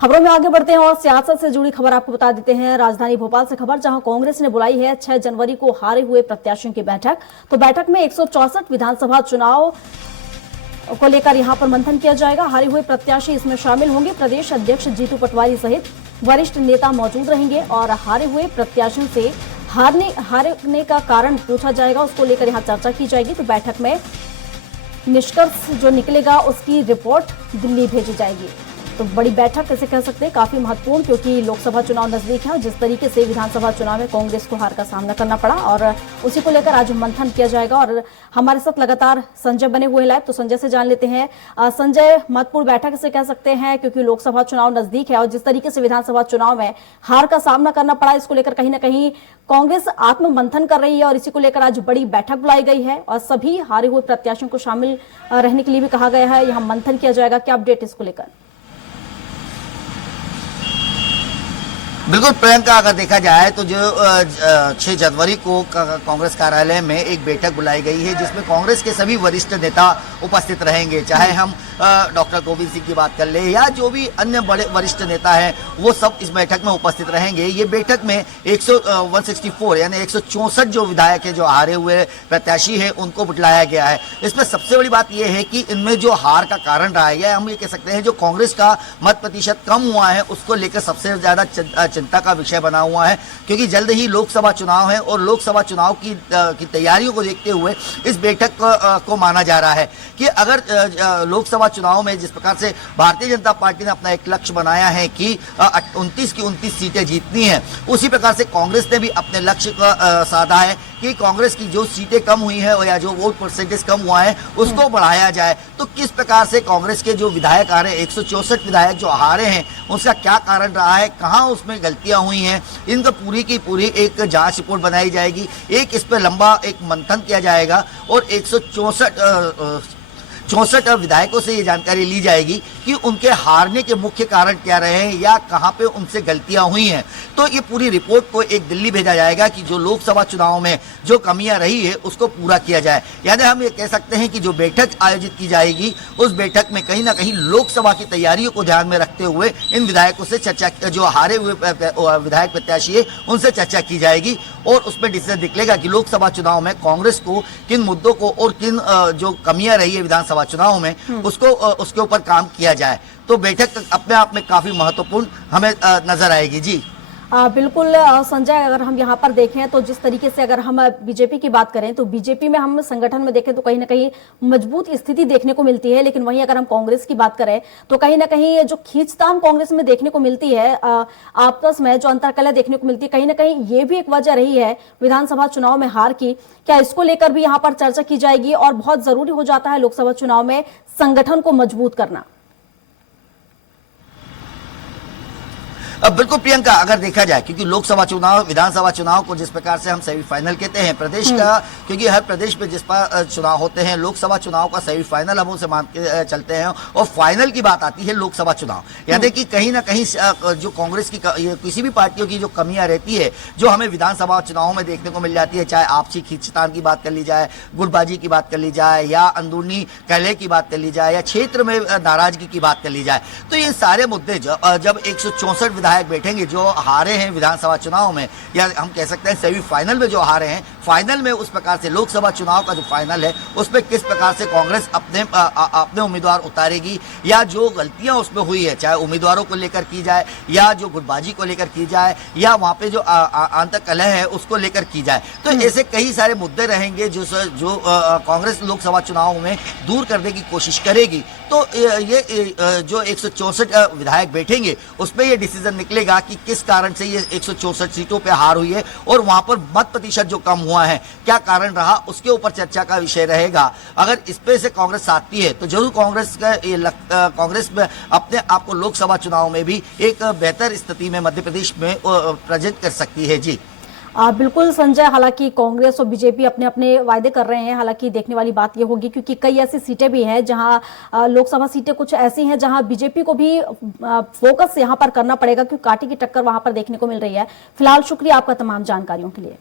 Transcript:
खबरों में आगे बढ़ते हैं और सियासत से जुड़ी खबर आपको बता देते हैं। राजधानी भोपाल से खबर, जहां कांग्रेस ने बुलाई है 6 जनवरी को हारे हुए प्रत्याशियों की बैठक। तो बैठक में 164 विधानसभा चुनाव को लेकर यहां पर मंथन किया जाएगा। हारे हुए प्रत्याशी इसमें शामिल होंगे। प्रदेश अध्यक्ष जीतू पटवारी सहित वरिष्ठ नेता मौजूद रहेंगे और हारे हुए प्रत्याशियों से हारने का कारण पूछा जाएगा, उसको लेकर यहां चर्चा की जाएगी। तो बैठक में निष्कर्ष जो निकलेगा उसकी रिपोर्ट दिल्ली भेजी जाएगी। तो बड़ी बैठक कैसे कह सकते हैं, काफी महत्वपूर्ण, क्योंकि लोकसभा चुनाव नजदीक है और जिस तरीके से विधानसभा चुनाव में कांग्रेस को हार का सामना करना पड़ा और उसी को लेकर आज मंथन किया जाएगा। और हमारे साथ लगातार संजय बने हुए लाइव, तो संजय से जान लेते हैं। संजय, महत्वपूर्ण बैठक से कह सकते हैं क्योंकि लोकसभा चुनाव नजदीक है और जिस तरीके से विधानसभा चुनाव में हार का सामना करना पड़ा, इसको लेकर कहीं ना कहीं कांग्रेस आत्म मंथन कर रही है और इसी को लेकर आज बड़ी बैठक बुलाई गई है और सभी हारे हुए प्रत्याशियों को शामिल रहने के लिए भी कहा गया है। यहाँ मंथन किया जाएगा, क्या अपडेट इसको लेकर? बिल्कुल प्रियंका, अगर देखा जाए तो जो 6 जनवरी को कांग्रेस कार्यालय में एक बैठक बुलाई गई है जिसमें कांग्रेस के सभी वरिष्ठ नेता उपस्थित रहेंगे। चाहे हम डॉक्टर गोविंद सिंह की बात कर ले या जो भी अन्य बड़े वरिष्ठ नेता हैं, वो सब इस बैठक में उपस्थित रहेंगे। ये बैठक में 164 यानी 164 जो विधायक है, जो हारे हुए प्रत्याशी है, उनको बुलाया गया है। इसमें सबसे बड़ी बात यह है कि इनमें जो हार का कारण रहा है, हम ये कह सकते हैं जो कांग्रेस का मत प्रतिशत कम हुआ है, उसको लेकर सबसे ज्यादा चिंता का विषय बना हुआ है, क्योंकि जल्द ही लोकसभा चुनाव है और लोकसभा चुनाव की तैयारियों को देखते हुए इस बैठक को माना जा रहा है कि अगर लोकसभा चुनाव में जिस प्रकार से भारतीय जनता पार्टी ने अपना एक लक्ष्य बनाया है कि 29 की 29 सीटें जीतनी है, उसी प्रकार से कांग्रेस ने भी अपने लक्ष्य को साधा है कि कांग्रेस की जो सीटें कम हुई है या जो वोट परसेंटेज कम हुआ है उसको बढ़ाया जाए। तो किस प्रकार से कांग्रेस के जो विधायक आ रहे हैं, 164 विधायक जो हारे हैं, उसका क्या कारण रहा है, कहां उसमें गलतियां हुई हैं, इनका पूरी की पूरी एक जांच रिपोर्ट बनाई जाएगी। एक इस पर लंबा एक मंथन किया जाएगा और 164 विधायकों से ये जानकारी ली जाएगी कि उनके हारने के मुख्य कारण क्या रहे हैं या कहां पे उनसे गलतियां हुई हैं। तो ये पूरी रिपोर्ट को एक दिल्ली भेजा जाएगा कि जो लोकसभा चुनाव में जो कमियां रही है उसको पूरा किया जाए। यानी हम ये कह सकते हैं कि जो बैठक आयोजित की जाएगी उस बैठक में कहीं ना कहीं लोकसभा की तैयारियों को ध्यान में रखते हुए इन विधायकों से चर्चा, जो हारे हुए विधायक प्रत्याशी है उनसे चर्चा की जाएगी और उसमें डिसीजन निकलेगा कि लोकसभा चुनाव में कांग्रेस को किन मुद्दों को और किन जो कमियां रही है विधानसभा चुनाव में उसके ऊपर काम किया जाए। तो बैठक अपने आप में काफी महत्वपूर्ण हमें नजर आएगी। जी बिल्कुल संजय, अगर हम यहाँ पर देखें तो जिस तरीके से अगर हम बीजेपी की बात करें तो बीजेपी में हम संगठन में देखें तो कहीं ना कहीं मजबूत स्थिति देखने को मिलती है, लेकिन वहीं अगर हम कांग्रेस की बात करें तो कहीं ना कहीं जो खींचतान कांग्रेस में देखने को मिलती है, आपस में जो अंतरकलह देखने को मिलती है, कहीं ना कहीं ये भी एक वजह रही है विधानसभा चुनाव में हार की। क्या इसको लेकर भी यहाँ पर चर्चा की जाएगी और बहुत जरूरी हो जाता है लोकसभा चुनाव में संगठन को मजबूत करना? अब बिल्कुल प्रियंका, अगर देखा जाए क्योंकि लोकसभा चुनाव विधानसभा चुनाव को जिस प्रकार से हम सेमीफाइनल कहते हैं प्रदेश का, क्योंकि हर प्रदेश में जिस पर चुनाव होते हैं, लोकसभा चुनाव का सेमीफाइनल हम उसे मान के चलते हैं और फाइनल की बात आती है लोकसभा चुनाव। यानी कि कहीं ना कहीं जो कांग्रेस की किसी भी पार्टियों की जो कमियां रहती है जो हमें विधानसभा चुनाव में देखने को मिल जाती है, चाहे आपसी खींचतान की बात कर ली जाए, गुटबाजी की बात कर ली जाए या अंदरूनी कलह की बात कर ली जाए या क्षेत्र में नाराजगी की बात कर ली जाए, तो ये सारे मुद्दे जब 164 विधायक बैठेंगे जो हारे हैं विधानसभा चुनाव में, या हम कह सकते हैं सेमीफाइनल में जो हारे हैं, फाइनल में उस प्रकार से लोकसभा चुनाव का जो फाइनल है उसमें किस प्रकार से कांग्रेस अपने उम्मीदवार उतारेगी या जो गलतियां उसमें हुई है, चाहे उम्मीदवारों को लेकर की जाए या जो गुटबाजी को लेकर की जाए या वहां पे जो आंतरिक कलह है उसको लेकर की जाए। तो ऐसे कई सारे मुद्दे रहेंगे जो कांग्रेस लोकसभा चुनाव में दूर करने की कोशिश करेगी। तो ये जो 164 विधायक बैठेंगे उसमें ये डिसीजन निकलेगा कि किस कारण से ये 164 सीटों पे हार हुई है और वहां पर मत प्रतिशत जो कम हुआ है क्या कारण रहा, उसके ऊपर चर्चा का विषय रहेगा। अगर इस पे से कांग्रेस साथी है तो जरूर कांग्रेस में अपने आप को लोकसभा चुनाव में भी एक बेहतर स्थिति में मध्य प्रदेश में प्रेजेंट कर सकती है। जी बिल्कुल संजय, हालांकि कांग्रेस और बीजेपी अपने अपने वायदे कर रहे हैं। हालांकि देखने वाली बात यह होगी क्योंकि कई ऐसी सीटें भी हैं जहां लोकसभा सीटें कुछ ऐसी हैं जहां बीजेपी को भी फोकस यहां पर करना पड़ेगा क्योंकि कांटे की टक्कर वहां पर देखने को मिल रही है। फिलहाल शुक्रिया आपका तमाम जानकारियों के लिए।